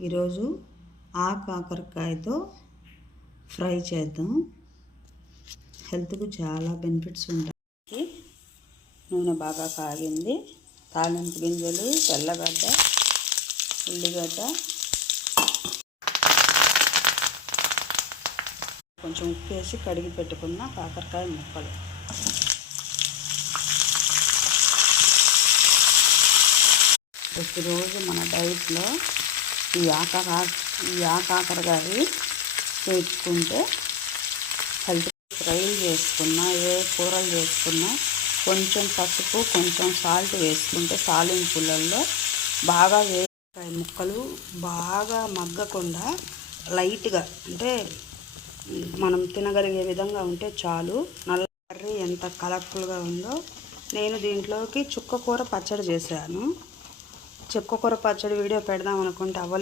ఈరోజు కాకరకాయతో ఫ్రై చేద్దాం. హెల్త్కు చాలా బెనిఫిట్స్ ఉంటాయి. నూనె బాగా కాగింది. తాలింపు గింజలు, తెల్లగడ్డ, ఉల్లిగడ్డ, కొంచెం ఉప్పు వేసి కడిగి పెట్టుకున్న కాకరకాయ ముక్కలు, ప్రతిరోజు మన డైట్లో ఈ కాకరకాయ చేసుకుంటే హెల్త్ ఫ్రై చేసుకున్నా, ఏ కూరలు చేసుకున్నా కొంచెం పసుపు, కొంచెం సాల్ట్ వేసుకుంటే తాలింపులలో బాగా వేకాయ ముక్కలు బాగా మగ్గకుండా లైట్గా అంటే మనం తినగలిగే విధంగా ఉంటే చాలు. నల్ల కర్రీ ఎంత కలర్ఫుల్గా ఉందో. నేను దీంట్లోకి చుక్కకూర పచ్చడి చేశాను. చుక్కకూర పచ్చడి వీడియో పెడదాం అనుకుంటే అవ్వలేదు.